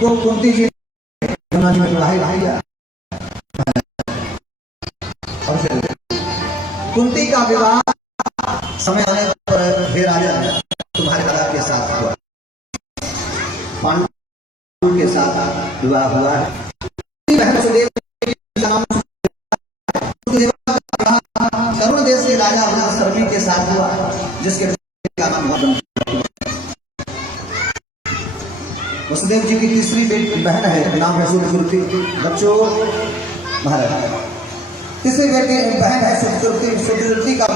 को कुंती जी यमुना जी में चढ़ाई किया। और फिर कुंती का विवाह समय आने पर हे राजा तुम्हारे दादा के साथ हुआ, पांडु के साथ विवाह हुआ है। वसुदेव का नाम करुण देश के राजा सरवी के साथ हुआ, जिसके का नाम वसुदेव जी की तीसरी बहन है, नाम है सुरसुरती। बच्चों महाराज तीसरी बेटी बहन है सुरसुरती। सुरसुरती का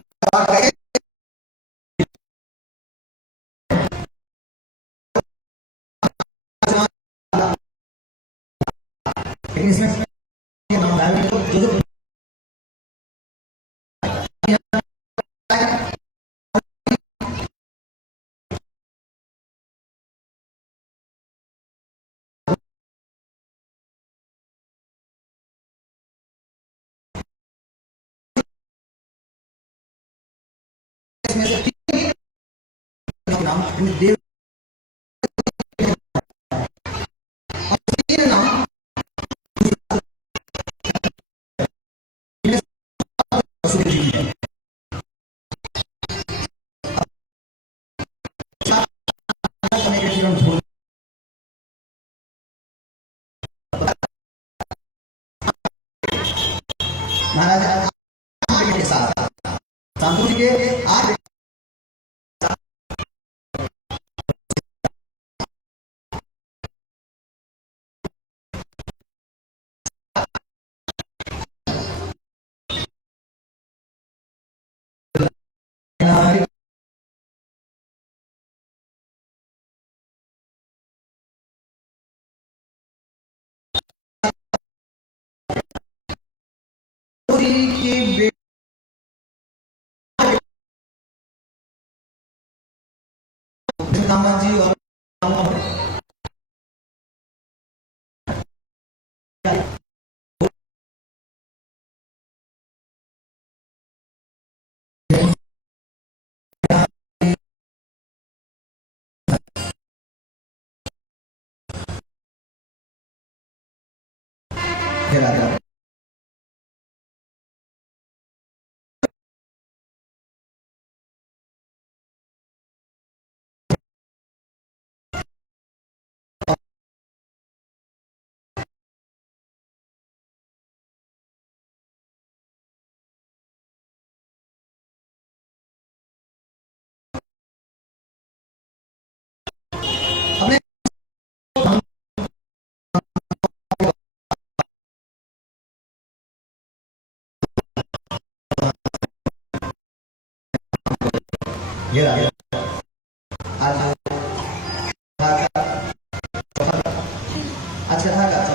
देव महाराज के साथ शांतनु जी के आठ की जी और हमने ये आ गया आज अच्छा था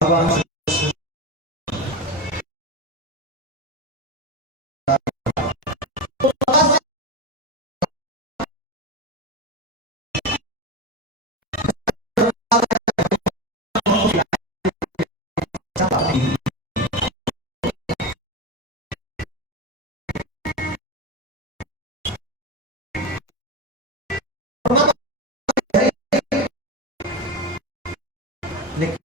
भगवान लेकिन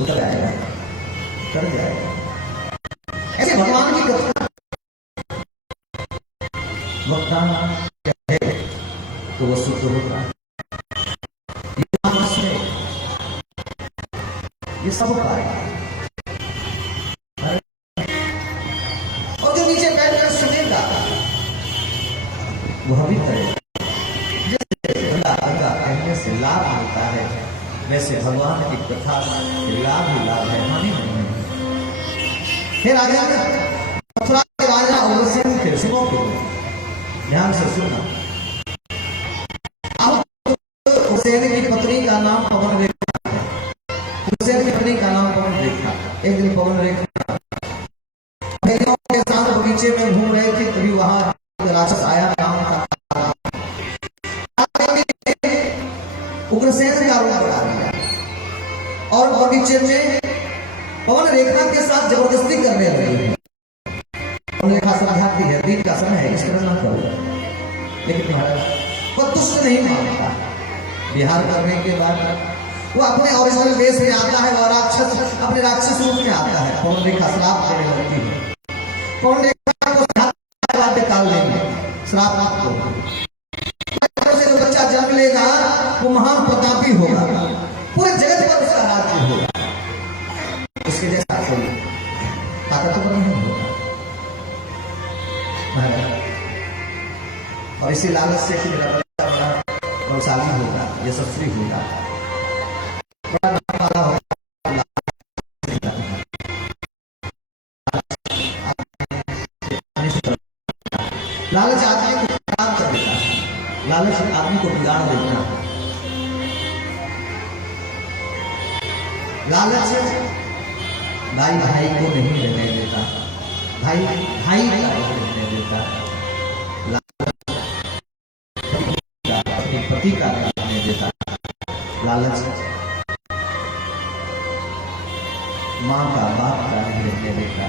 उतर आएगा, कर जाएगा। ऐसे भगवान की कथा वक्ता है तो वह शुद्ध होता है। ये सब कार्य और जो नीचे बैठकर सुनेगा वह भी करेगा। जैसे कहने से लाभ मिलता है, वैसे भगवान की कथा लाभ ही लाभ है, हानि नहीं है। फिर आगे मथुरा के राजा उग्रसेन थे, सुनो ध्यान से सुनना। उग्रसेन की पत्नी का नाम पवन रेखा है। उग्रसेन की पत्नी का नाम पवन रेखा। एक दिन पवन रेखा के साथ बगीचे में घूम रहे थे, तभी वहां राक्षस आया, नाम का उग्रसेन का रूप बना दिया और बगीचे में पवन रेखा के साथ जबरदस्ती करने लगी। पवन रेखा समझाती है दिन का समय है, इस तरह ना करो, लेकिन महाराज वह तुष्ट नहीं मानता। विहार करने के बाद वो अपने ओरिजिनल वेश में आता है, वह राक्षस अपने राक्षस रूप में आता है। पवन रेखा श्राप देने लगती है। पवन रेखा को टाल देंगे, श्राप मत दो। जो बच्चा जन्म लेगा वो महान प्रतापी होगा, पूरे जगत पर उसका राज्य होगा, उसके जैसा कोई ताकतवर नहीं होगा। और इसी लालच से कि मेरा बच्चा बड़ा प्रभावशाली होगा, यशस्वी होगा, बड़ा नाम वाला होगा, लालच आदमी को खराब कर देता है, लालच आदमी को बिगाड़ देता है। लालच भाई भाई को नहीं रहने देता, भाई भाई का नहीं रहने देता, अपने पति का नहीं रहने देता। लालच माँ का बाप का नहीं रहने देता।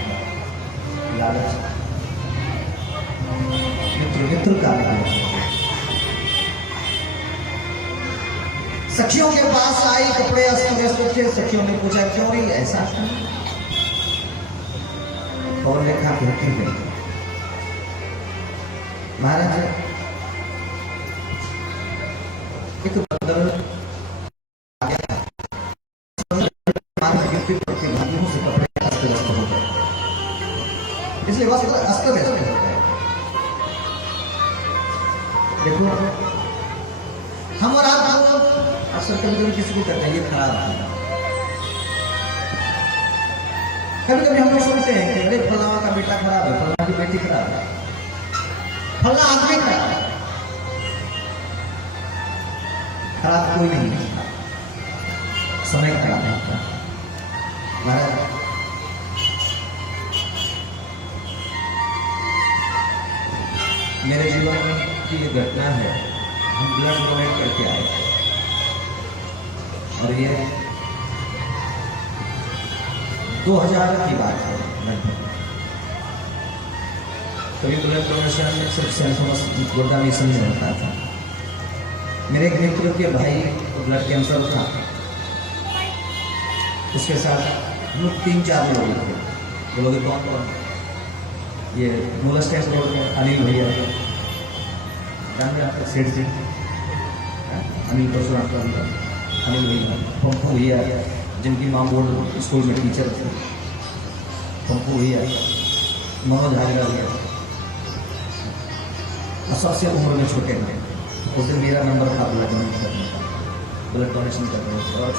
लालच मित्र का नहीं। सखियों के पास आई, कपड़े अस्त व्यस्त थे। सखियों ने पूछा क्यों रही ऐसा? पवन रेखा कहती है महाराज एक बंदर आ गया, प्रतिभागियों से कपड़े अस्त व्यस्त हो गए, इसलिए वस्त्र अस्त व्यस्त हो गए। देखो हम और आप अक्सर कभी किसी को कहते हैं ये खराब है। कभी कभी हम लोग सुनते हैं कि अरे फलाना का बेटा खराब है, फलाना की बेटी खराब है, फलाना आदमी खराब है। खराब कोई नहीं है, समय खराब है। महाराज मेरे जीवन की ये घटना है। हम ब्लड डोनेट करके आए थे और ये 2000 की बात है लगभग। कभी ब्लड डोनेशन सिर्फ सेंट गोड्डा मिशन में होता था। मेरे एक मित्र के भाई को ब्लड कैंसर था, उसके साथ हम लोग 3-4 लोग थे। वो लोग कौन कौन? ये मोलस टेस्ट रोड में अनिल भैया, सेठ जी, अनिल परशुराम का अनिल भैया, पंपू भैया जिनकी माँ बोर्ड स्कूल में टीचर थे, पंपू भैया, मनोज हाजरा भैया, और सबसे उम्र में छोटे थे। उस दिन मेरा नंबर था ब्लड डोनेट करने का, ब्लड डोनेशन करने का। और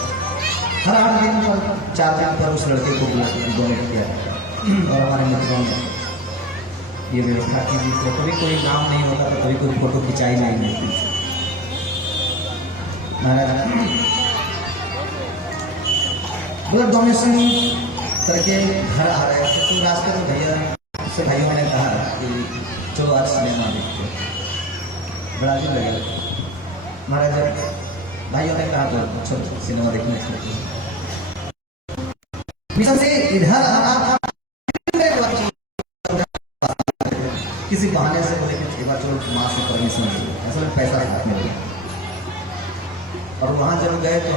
हर 8 दिन पर 4 दिन पर उस लड़के को ब्लड डोनेट किया जाता। और हमारे मित्रों ने ये व्यवस्था की थी। तो कभी कोई नाम नहीं होता तो कभी कोई फोटो खिंचाई नहीं मिलती। महाराज ब्लड डोनेशन करके घर आ रहे थे तो रास्ते में भैया से भाइयों ने कहा कि चलो आज सिनेमा देखते हैं। बड़ा अजीब लगा महाराज, जब भाइयों ने कहा तो चलो सिनेमा देखने चलते हैं। मिशन से इधर आना था, किसी बहाने से बोले कि एक बार चलो माँ से परमिशन चाहिए, असल में पैसा हाथ में लिया। और वहां जब गए तो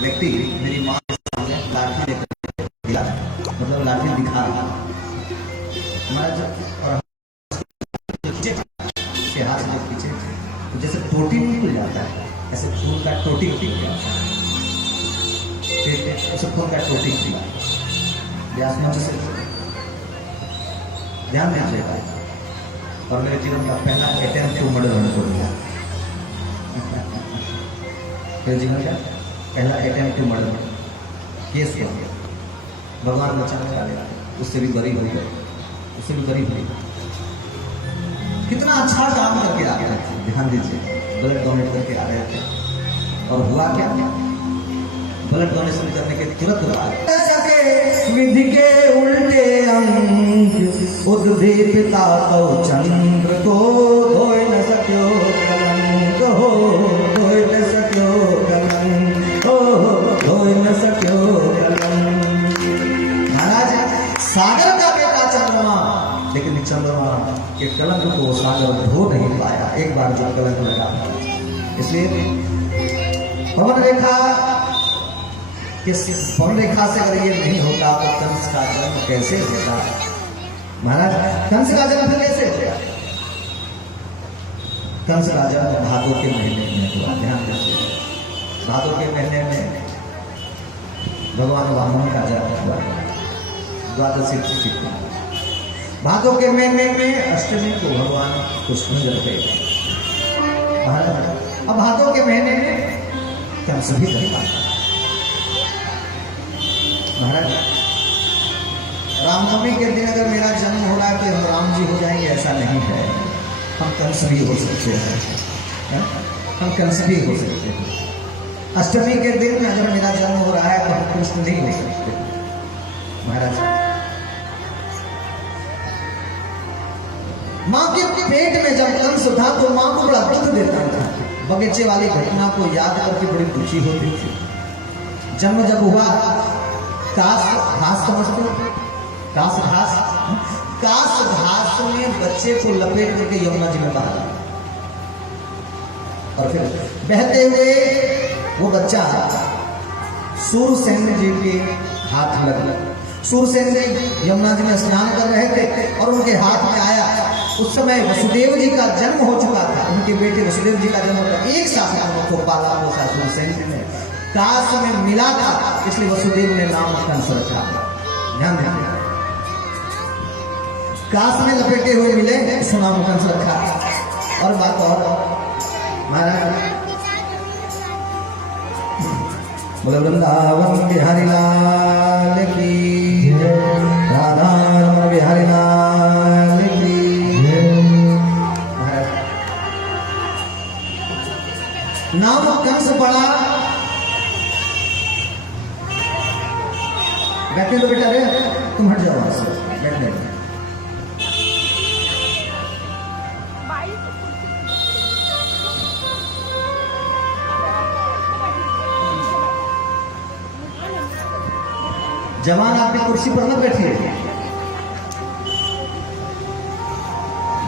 व्यक्ति मेरी माँ के सामने लाठी लेकर दिला, मतलब लाठी दिखा महाराज, और के हाथ में पीछे तो जैसे टोटी नहीं खुल जाता है, ऐसे खून का टोटी खुल जाता है, ऐसे खून का टोटी खुला। व्यास मंच से ध्यान दीजिएगा। और मेरे जीवन का पहला अटेम्प्ट टू मर्डर होने को दिया, मेरे जीवन का पहला अटेम्प्ट टू मर्डर केस हो गया। भगवान बचाने वाले, उससे भी गरीब हो गए, उससे भी गरीब हो गए। कितना अच्छा काम करके आ रहे थे, ध्यान दीजिए, ब्लड डोनेट करके आ रहे थे। और हुआ क्या, ब्लड डोनेशन करने के तुरंत बाद विधि के उल्टे अंक उद्दीपिता कौ चंद्र को धोए न सक्यो कलंक हो, धोए न सक्यो कलंक हो, धोए न सक्यो कलंक। महाराज सागर का बेटा चंद्रमा, लेकिन चंद्रमा के कलंक को सागर धो नहीं पाया, एक बार जब कलंक लगा। इसलिए पवन रेखा कि पवन रेखा से अगर ये नहीं होता तो कंस का जन्म कैसे होता। महाराज कंस का जन्म फिर कैसे होता? कंस का जन्म भादों के महीने में हुआ। ध्यान दीजिए, भादों के महीने में भगवान वामन का जन्म हुआ, द्वादशी तिथि को। भादों के महीने में अष्टमी को भगवान कृष्ण जन्म गए। महाराज अब भादों के महीने में कंस भी जन्मा। महाराज रामनवमी के दिन अगर मेरा जन्म हो रहा है कि हम राम जी हो जाएंगे, ऐसा नहीं है। हम कंस भी हो सकते हैं, हम कंस भी हो सकते हैं। अष्टमी के दिन अगर मेरा जन्म हो रहा है तो हम कृष्ण नहीं हो सकते। महाराज माँ के पेट में जब कंस था तो माँ को बड़ा दुख देता था। बगीचे वाली घटना को याद करके बड़ी दुखी होती थी। जन्म जब हुआ, काश घास समझते हो, काश घास, काश घास में बच्चे को लपेट करके यमुना जी में बहा, और फिर बहते हुए वो बच्चा सूरसेन जी के हाथ लगा। सूरसेन जी यमुना जी में स्नान कर रहे थे और उनके हाथ में आया। उस समय वसुदेव जी का जन्म हो चुका था, उनके बेटे वसुदेव जी का जन्म होता, एक साथ को पाला पोसा सूरसेन जी ने। काश में मिला था, इसलिए वसुदेव ने नाम कंस रखा। ध्यान दें, काश में लपेटे हुए मिले, इस नाम कंस रखा। और बात और महाराज बोले वृंदावन बिहारी लाल की, राधा रमन बिहारी लाल की। नाम कंस पड़ा। बैठने तो बेटा रे, तुम हट जाओ वहां से, बैठने। जवान आदमी कुर्सी पर न बैठिए,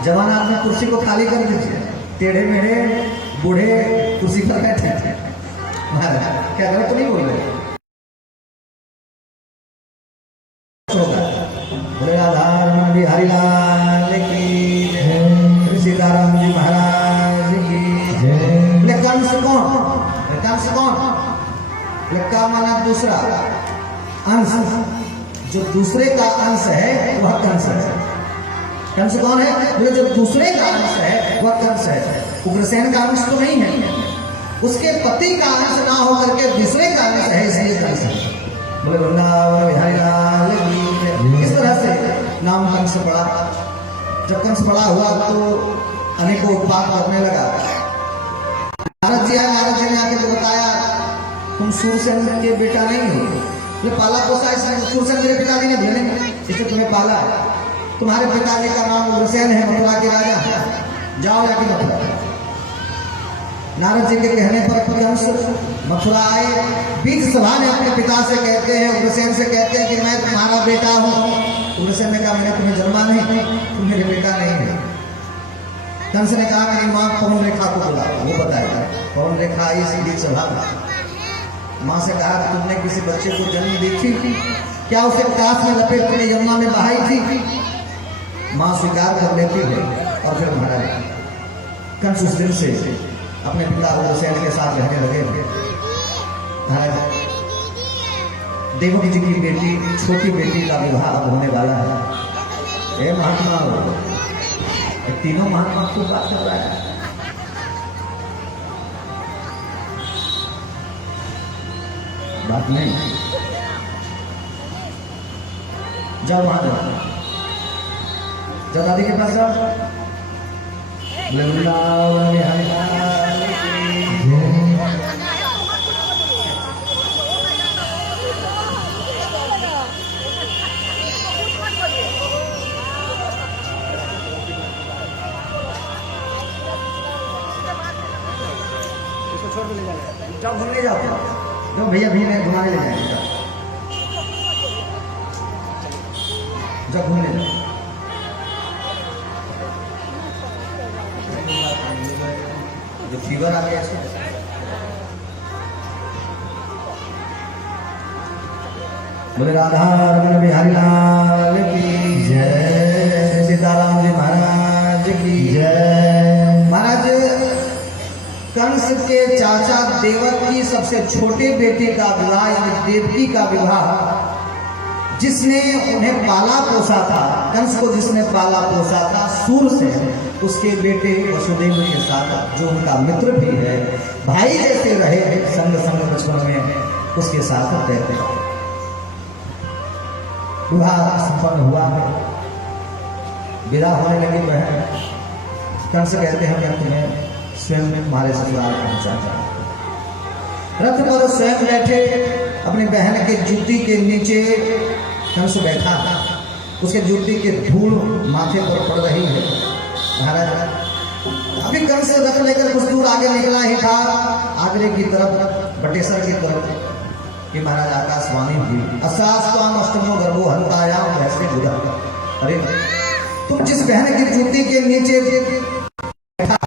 जवान आदमी कुर्सी को खाली कर दीजिए। टेढ़े मेढ़े बूढ़े कुर्सी पर बैठे थे। क्या गलत तो नहीं बोल रहे? बोले राधा रमन बिहारी लाल की, सीताराम जी महाराज की। कंस कौन? कंस कौन? का माना दूसरा अंश, जो दूसरे का अंश है वह कंस है। कंस कौन है? बोले जो दूसरे का अंश है वह कंस है। उग्रसेन का अंश तो नहीं है, उसके पति का अंश ना होकर के दूसरे का अंश है, इसलिए कंस है। बोले वृंदावन बिहारी लाल की। इस तरह से नाम कंस पड़ा। जब कंस पड़ा हुआ तो अनेकों उत्पात करने लगा। नारद जी तुम सूरसेन के बेटा नहीं हो, ये पाला पोसा इसने, सूरसेन मेरे पिताजी ने बोले इसने तुम्हें पाला है, तुम्हारे पिताजी का नाम उग्रसेन है, मथुरा के राजा, जाओ जाके मथुरा। नारद जी के कहने पर कंस मथुरा आए। बीच सभा में अपने पिता से कहते हैं, उग्रसेन से कहते हैं कि मैं तुम्हारा बेटा हूँ। उग्रसेन ने कहा मैंने तुम्हें जन्मा नहीं, तुम मेरे बेटा नहीं है। कंस ने कहा मेरी माँ पवन रेखा को बुला, वो बताएगा। पवन रेखा आई सीधी सभा में, माँ से कहा तुमने किसी बच्चे को जन्म दी थी क्या, उसे काश में लपेट अपने यमुना में बहाई थी? माँ स्वीकार कर लेती है। और फिर महाराज कंस उस दिन से अपने पिता उग्रसेन के साथ रहने लगे। देवकी जी की बेटी, छोटी बेटी का विवाह अब होने वाला है। हे महात्मा, तीनों महात्मा को बात कर रहा है। बात नहीं, जाओ वहां जाओ, जब दादी के पास जाओ। जाओ घूमने जाओ, जो भैया भैया घुमाने ले जाएंगे, जब घूमने जाओ। जो फीवर आ गया बोले राधा रमन बिहारी लाल की जय, सीताराम जी महाराज की जय। महाराज कंस के चाचा देवकी सबसे छोटे बेटे का विवाह यानी देवकी का विवाह जिसने उन्हें पाला पोसा था, कंस को जिसने पाला पोसा था सूरसेन, उसके बेटे वसुदेव के साथ, जो उनका मित्र भी है, भाई जैसे रहे संग संग बचपन में, उसके साथ रहते हैं। विवाह संपन्न हुआ, विदा होने लगी बहन। कंस कहते हैं मैं तुम्हें स्वयं में तुम्हारे ससुराल पहुंचाता हूं। रथ पर स्वयं बैठे, अपनी बहन के जूती के नीचे कंस बैठा, उसके जूती के धूल माथे पर पड़ रही है। महाराज अभी कंस रथ लेकर कुछ दूर आगे निकला ही था, आगरे की तरफ, बटेश्वर की तरफ, कि महाराज आकाशवाणी हुई, असास्वाम अष्टमो गर्भो हंतायाम वैसे बुधा। अरे तुम जिस बहन की जूती के नीचे बैठा,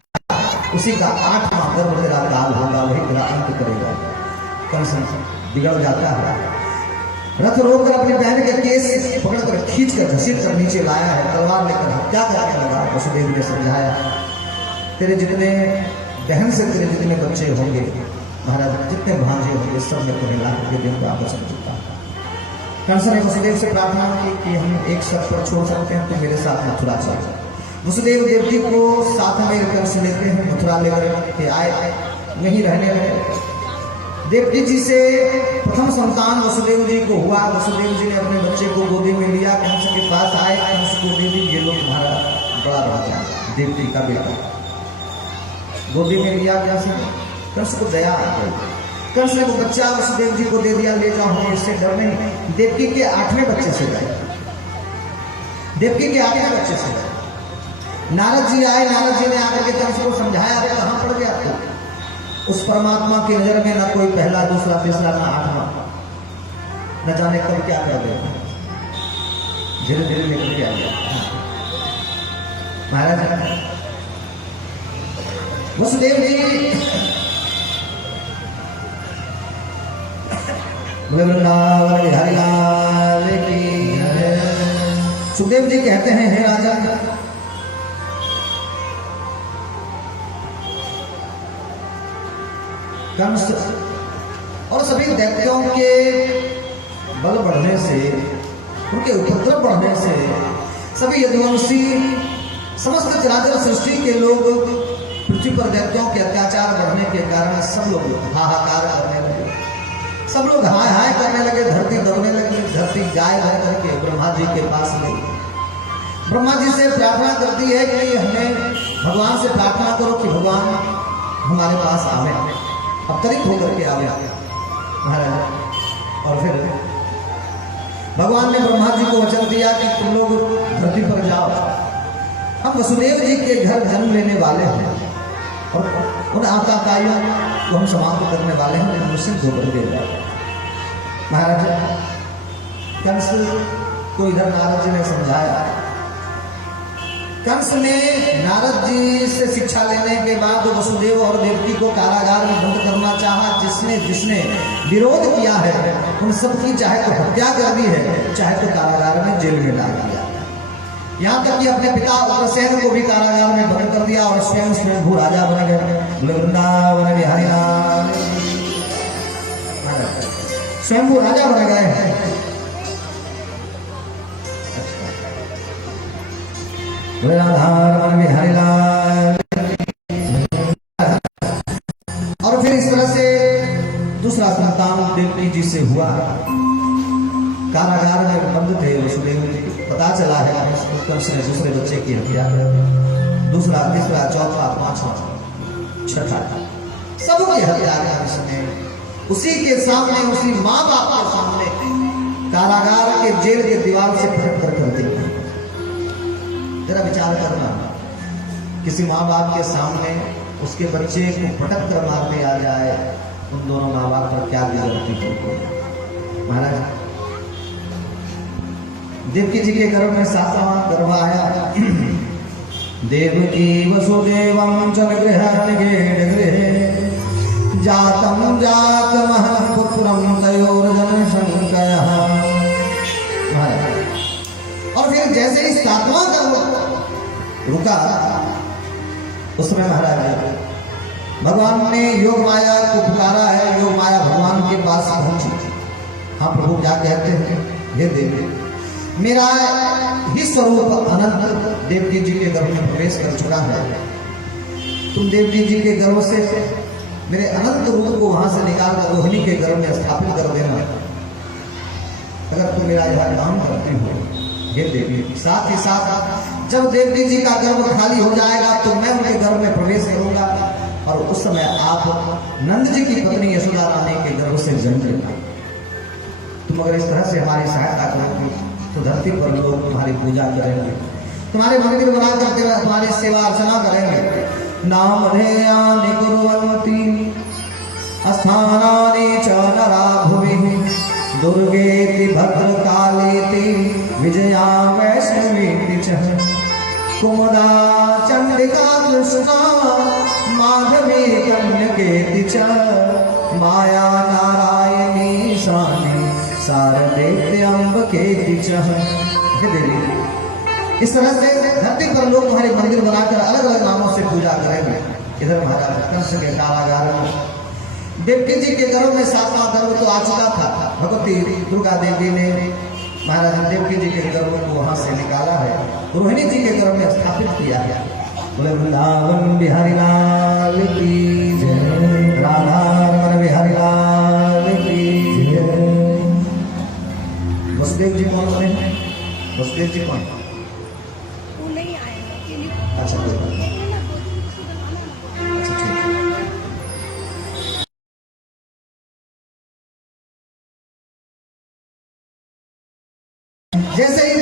उसी का 8वां गर्भ तेरा काल होगा, वही तेरा अंत करेगा। कंस बिगड़ जाता है, रथ रोककर अपनी बहन के केस पकड़कर खींचकर घसीट कर नीचे लाया है, तलवार लेकर हत्या करने लगा। वसुदेव ने समझाया तेरे जितने बहन से तेरे जितने बच्चे होंगे महाराज, जितने भांजे होंगे, सब में तुम्हें ला के देंगे, आप बचन चुका। कंस ने वसुदेव से प्रार्थना की कि हम एक शर्त पर छोड़ सकते हैं, तो मेरे साथ मथुरा चल। वसुदेव देवकी को साथ में कंस लेते हैं, मथुरा लेकर के आए, वहीं रहने लगे। देवकी जी से प्रथम संतान वसुदेव जी को हुआ। वसुदेव जी ने अपने बच्चे को गोदी में लिया, कंस के पास आए, कंस को दे दी, ये लोग तुम्हारा बड़ा राजा देवकी का बेटा। गोदी में लिया कंस को दया आ गई, कंस ने वो बच्चा वसुदेव जी को दे दिया, ले जाओ, इससे डर नहीं। देवकी के 8वें बच्चे से गए, देवकी के 8वें बच्चे से गए। नारद जी आए, नारद जी ने आकर के कंस को समझाया, अरे कहाँ पड़ गया तो? उस परमात्मा की नजर में ना कोई पहला, दूसरा, तीसरा, ना 8वां, न जाने कब क्या कर देगा, धीरे धीरे निकल के आ गया। महाराज वसुदेव जी वृंदावन बिहारी लाल की। सुखदेव जी कहते हैं हे राजा, कंस और सभी दैत्यों के बल बढ़ने से, उनके उपद्रव बढ़ने से, सभी यदुवंशी समस्त चराचर सृष्टि के लोग, पृथ्वी पर दैत्यों के अत्याचार बढ़ने के कारण सब लोग हाहाकार करने लगे, सब लोग हाय हाय करने लगे, धरती दौड़ने लगी, धरती गाय भर करके ब्रह्मा जी के पास गई। ब्रह्मा जी से प्रार्थना करती है कि हमें भगवान से प्रार्थना करो कि भगवान हमारे पास आवे, अवतरित होकर के आवे। महाराज। और फिर भगवान ने ब्रह्मा जी को वचन दिया कि तुम लोग धरती पर जाओ, हम वसुदेव जी के घर जन्म लेने वाले हैं और उन आताताइयों को हम समाप्त करने वाले हैं, मनुष्य धोकर दे जाए। महाराज कंस को इधर नारद जी ने समझाया। कंस ने नारद जी से शिक्षा लेने के बाद वसुदेव और देवकी को कारागार में बंद करना चाहा। जिसने जिसने विरोध किया है उन सबकी चाहे तो हत्या कर दी है, चाहे तो कारागार में जेल में डाल दिया। यहाँ तक कि अपने पिता उग्रसेन को भी कारागार में बंद कर दिया और स्वयं स्वयं राजा बन गए। वृंदावन बिहारी लाल स्वयं राजा बन गए हैं। बिहारी लाल। और फिर इस तरह से दूसरा संतान देवकी जी से हुआ। कारागार में बंद थे वसुदेव जी, पता चला है कंस ने दूसरे बच्चे की हत्या कर दी। दूसरा, तीसरा, चौथा, पांचवा, छठा, सबकी हत्या इसने उसी के सामने, उसी माँ बाप के सामने कारागार के जेल के दीवार से फटक कर दी। जरा विचार करना, किसी माँ बाप के सामने उसके बच्चे को पटक कर मार दिया जाए, उन दोनों माँ बाप पर क्या गुजरती है। महाराज देवकी जी के गर्भ में सातवां गर्भ आया। देवकी वसुदेवं च गृहे जातम जातमः पुत्रं तयोर्जन शंकरः। और फिर जैसे ही सातवां गर्भ रुका, उसमें महाराज भगवान ने योग माया को पुकारा है। योग माया भगवान के पास पहुंची। हाँ प्रभु क्या कहते हैं? ये देवी मेरा ही स्वरूप अनंत देवकी जी के गर्भ में प्रवेश कर चुका है। तुम देवकी जी के गर्भ से मेरे अनंत रूप को वहां से निकाल कर रोहिणी के गर्भ में स्थापित कर देना, अगर तुम मेरा यह काम करते हो। ये देवी साथ ही साथ जब देवकी जी का गर्भ खाली हो जाएगा तो मैं उनके गर्भ में प्रवेश करूंगा और उस समय आप नंद जी की पत्नी यशोदा रानी के गर्भ से जन्म लेना। तुम अगर इस तरह से हमारी सहायता करोगे तो धरती पर लोग तुम्हारी पूजा करेंगे, तुम्हारे मंदिर बना करके तुम्हारी सेवा अर्चना करेंगे। नाम धेयानि कुर्वन्ति अस्थानानि च नरा भुवि दुर्गेति भद्रकालेति विजया वैष्णवीति च कुमुदा चंडिका कृष्णा माधवी कन्यकेति च माया नारायणी सानी शारदे अम्बकेति च। इस तरह से धरती पर लोग तुम्हारे मंदिर बनाकर अलग अलग नामों से पूजा करेंगे। इधर महाराज कंस के कारागार में देवकी जी के गर्भ में सातवां गर्भ तो आ चुका था। भगवती दुर्गा देवी ने महाराज देवकी जी के गर्भ को वहां से निकाला है, रोहिणी जी के गर्भ में स्थापित किया है। बोले वृंदावन बिहारी लाल की जय, राधा रमण बिहारी लाल की जय। वसुदेव जी कौन बने? वसुदेव जी कौन? अच्छा कोई बात नहीं। अच्छा ठीक है। जैसे ही